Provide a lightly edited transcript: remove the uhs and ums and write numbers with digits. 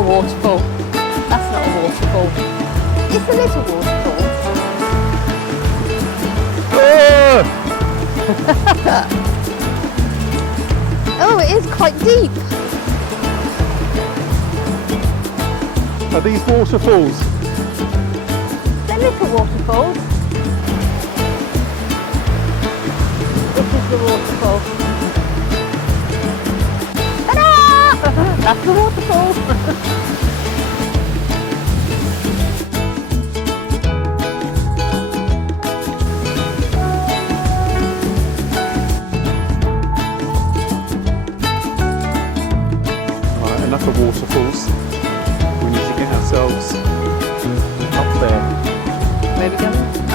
a waterfall. That's not a waterfall. It's a little waterfall. Oh, it is quite deep. Are these waterfalls? They're little waterfalls. This is the waterfall. Ta-da! That's the waterfall. Right, enough of waterfalls. We need to get ourselves up there. Where are we going?